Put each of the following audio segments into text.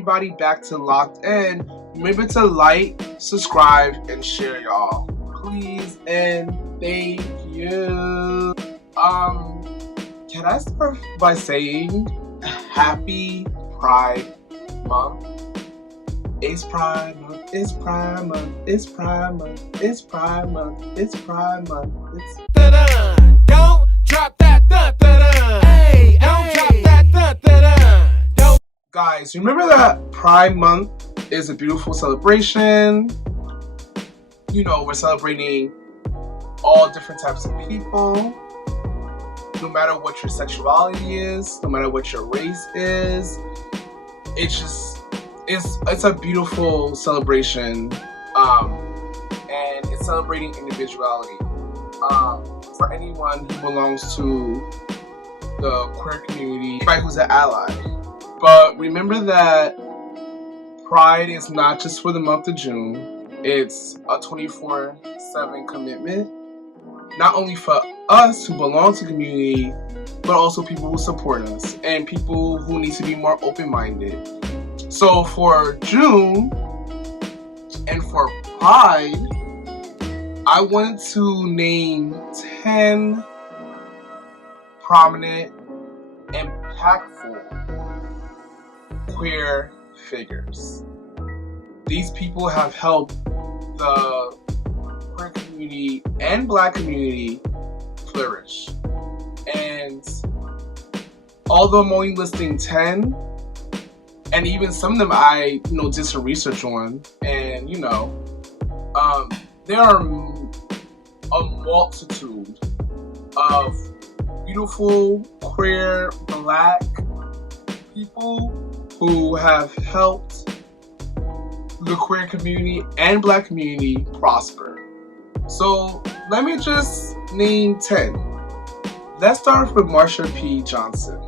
everybody back to Locked In. Remember to like, subscribe, and share, y'all. Please and thank you. Can I start by saying Happy Pride Month? It's Pride Month, it's Pride Month, it's Pride Month, it's Pride Month, it's Pride Month, it's da-dun. Don't drop that da-da-dun. Hey, don't drop that da-da-dun. Don't. Guys, remember that Pride Month is a beautiful celebration. You know, we're celebrating all different types of people. No matter what your sexuality is, no matter what your race is, it's a beautiful celebration, and it's celebrating individuality for anyone who belongs to the queer community, anybody who's an ally. But remember that Pride is not just for the month of June. It's a 24/7 commitment, not only for us who belong to the community, but also people who support us and people who need to be more open-minded. So for June and for Pride, I wanted to name 10 prominent, impactful queer figures. These people have helped the queer community and Black community flourish. And although I'm only listing 10, and even some of them I did some research on, and there are a multitude of beautiful queer Black people who have helped the queer community and Black community prosper. So let me just name 10. Let's start with Marsha P. Johnson.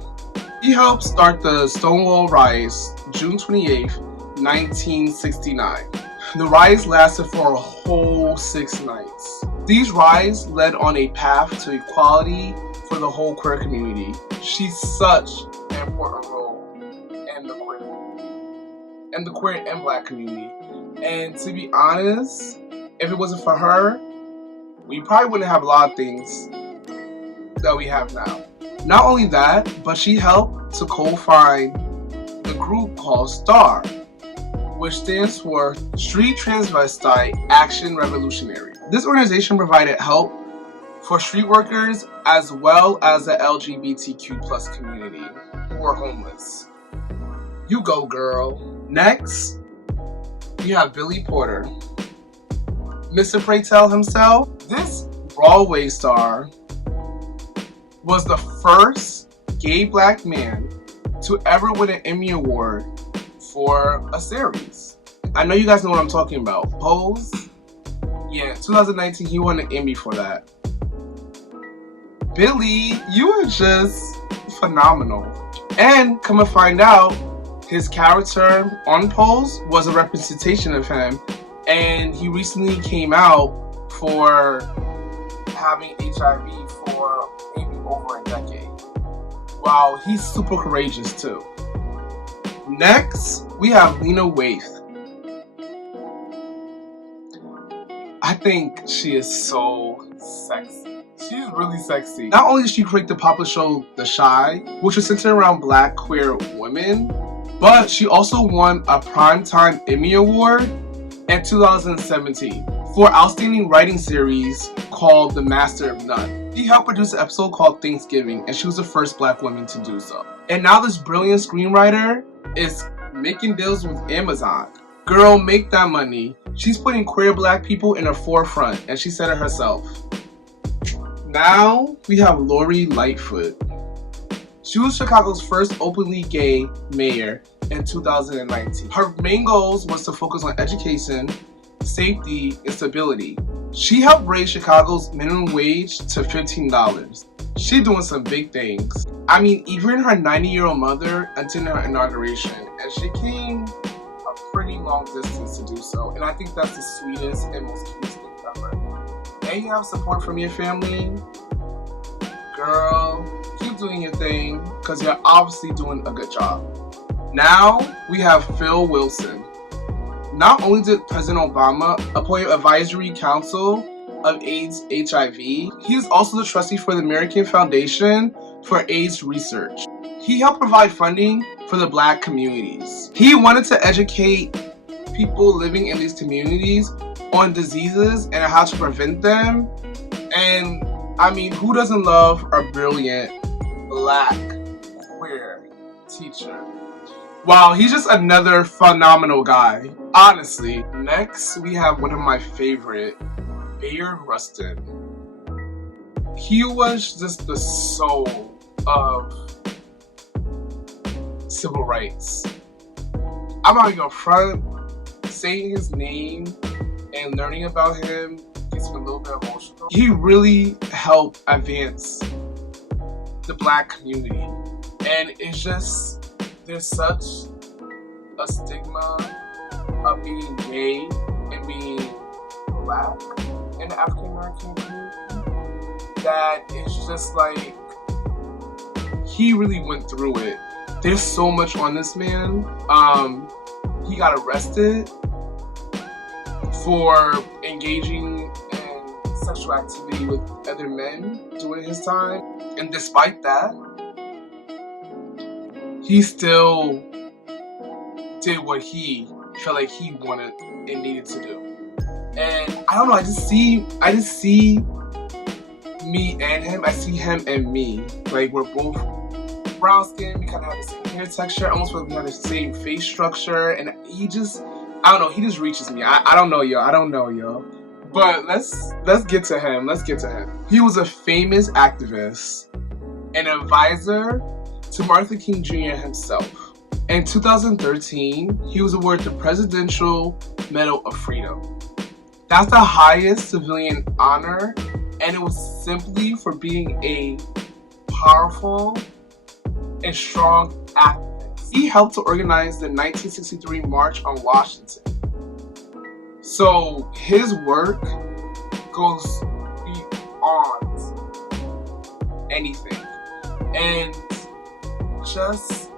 He helped start the Stonewall Rise June 28th, 1969. The rise lasted for a whole 6 nights. These riots led on a path to equality for the whole queer community. She's such an important role in the queer community, and the queer and Black community. And to be honest, if it wasn't for her, we probably wouldn't have a lot of things that we have now. Not only that, but she helped to co-found the group called STAR, which stands for Street Transvestite Action Revolutionary. This organization provided help for street workers as well as the LGBTQ+ community who were homeless. You go, girl. Next, we have Billy Porter. Mr. Pray Tell himself. This Broadway star was the first gay Black man to ever win an Emmy Award for a series. I know you guys know what I'm talking about. Pose? Yeah, 2019 he won an Emmy for that. Billy, you are just phenomenal. And come to find out, his character on Pose was a representation of him, and he recently came out for having HIV for maybe over a decade. Wow, he's super courageous too. Next, we have Lena Waithe. I think she is so sexy. She's really sexy. Not only did she create the popular show The Chi, which was centered around Black queer women, but she also won a Primetime Emmy Award in 2017 for Outstanding Writing Series called The Master of None. She helped produce an episode called Thanksgiving, and she was the first Black woman to do so. And now this brilliant screenwriter is making deals with Amazon. Girl, make that money. She's putting queer Black people in the forefront, and she said it herself. Now we have Laurie Lightfoot. She was Chicago's first openly gay mayor in 2019. Her main goals was to focus on education, safety, and stability. She helped raise Chicago's minimum wage to $15. She's doing some big things. I mean, even her 90-year-old mother attended her inauguration, and she came a pretty long distance to do so. And I think that's the sweetest and most cutest thing ever. And you have support from your family. Girl, keep doing your thing, because you're obviously doing a good job. Now we have Phil Wilson. Not only did President Obama appoint an advisory council of AIDS HIV, he is also the trustee for the American Foundation for AIDS Research. He helped provide funding for the Black communities. He wanted to educate people living in these communities on diseases and how to prevent them. And I mean, who doesn't love a brilliant Black queer teacher? Wow, he's just another phenomenal guy, honestly. Next, we have one of my favorite, Bayard Rustin. He was just the soul of civil rights. I'm not even gonna front. Saying his name and learning about him gets me a little bit emotional. He really helped advance the Black community, and it's just, there's such a stigma of being gay and being Black in the African American community that it's just like, he really went through it. There's so much on this man. He got arrested for engaging in sexual activity with other men during his time. And despite that, he still did what he felt like he wanted and needed to do. And I don't know, I just see me and him. I see him and me. Like, we're both brown skin, we kind of have the same hair texture, almost like we have the same face structure, and he just, I don't know, he just reaches me. I don't know, yo. But let's get to him. He was a famous activist and advisor to Martin Luther King Jr. himself. In 2013, he was awarded the Presidential Medal of Freedom. That's the highest civilian honor, and it was simply for being a powerful and strong activist. He helped to organize the 1963 March on Washington. So his work goes beyond anything. And just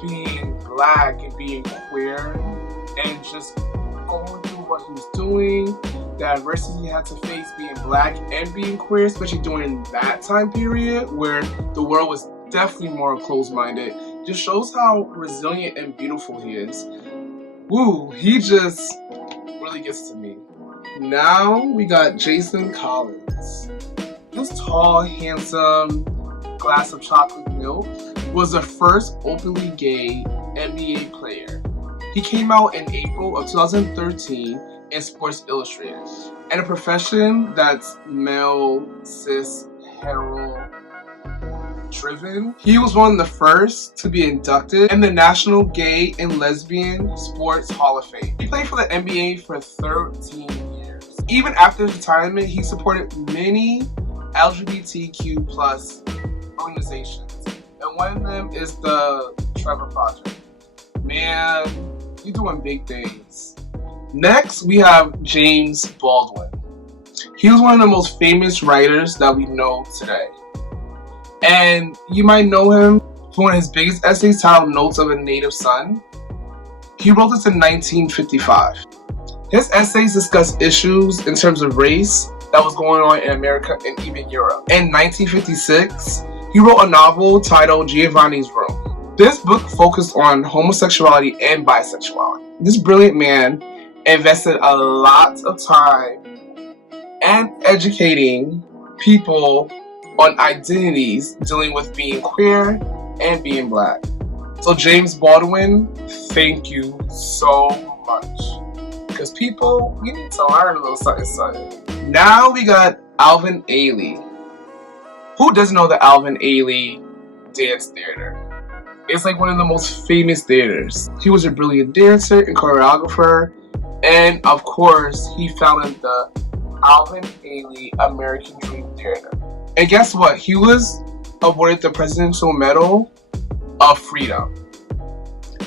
being Black and being queer and just going through what he was doing, the adversity he had to face being Black and being queer, especially during that time period where the world was definitely more closed-minded, just shows how resilient and beautiful he is. Woo, he just really gets to me. Now we got Jason Collins. This tall, handsome glass of chocolate milk was the first openly gay NBA player. He came out in April of 2013 in Sports Illustrated, and a profession that's male, cis, hetero driven. He was one of the first to be inducted in the National Gay and Lesbian Sports Hall of Fame. He played for the NBA for 13 years. Even after his retirement, he supported many LGBTQ plus organizations, and one of them is the Trevor Project. Man, you're doing big things. Next, we have James Baldwin. He was one of the most famous writers that we know today. And you might know him for one of his biggest essays titled Notes of a Native Son. He wrote this in 1955. His essays discuss issues in terms of race that was going on in America and even Europe. In 1956, he wrote a novel titled Giovanni's Room. This book focused on homosexuality and bisexuality. This brilliant man invested a lot of time and educating people on identities dealing with being queer and being Black. So James Baldwin, thank you so much. Because people, we need to learn a little something. Now we got Alvin Ailey. Who doesn't know the Alvin Ailey Dance Theater? It's like one of the most famous theaters. He was a brilliant dancer and choreographer, and of course, he founded the Alvin Ailey American Dream Theater. And guess what? He was awarded the Presidential Medal of Freedom.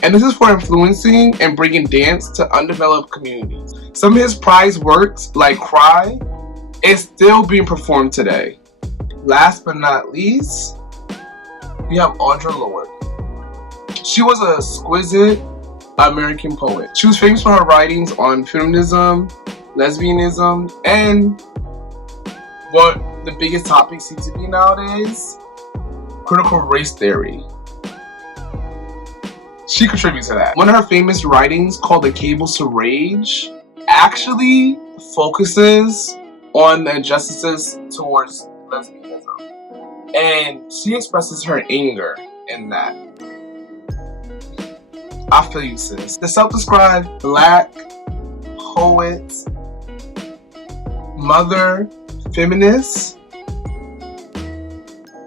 And this is for influencing and bringing dance to undeveloped communities. Some of his prize works, like Cry, is still being performed today. Last but not least, we have Audra Lord. She was an exquisite American poet. She was famous for her writings on feminism, lesbianism, and what the biggest topic seems to be nowadays, critical race theory. She contributes to that. One of her famous writings, called The Cables to Rage, actually focuses on the injustices towards lesbianism. And she expresses her anger in that. I feel you, sis. The self-described Black poet, mother, feminist,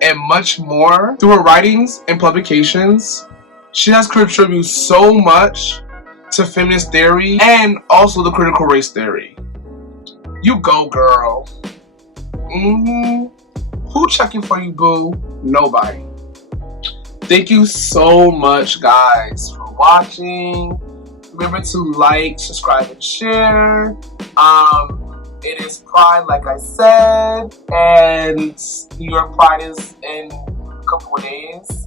and much more. Through her writings and publications, she has contributed so much to feminist theory and also the critical race theory. You go, girl. Who checking for you, boo? Nobody. Thank you so much, guys, for watching. Remember to like, subscribe, and share. It is Pride, like I said, and New York Pride is in a couple of days.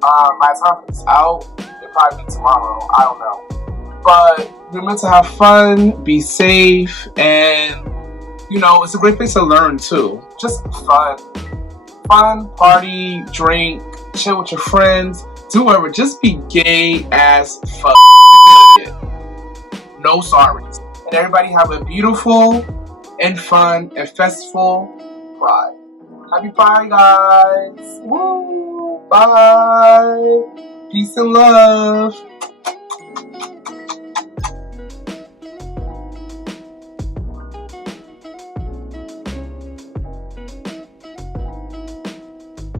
By the time it's out, it'll probably be tomorrow. I don't know. But remember to have fun, be safe, and you know, it's a great place to learn too. Just fun. Fun, party, drink, chill with your friends, do whatever. Just be gay as fuck. No sorries. And everybody have a beautiful and fun and festival Pride. Happy Pride, guys. Woo! Bye. Peace and love.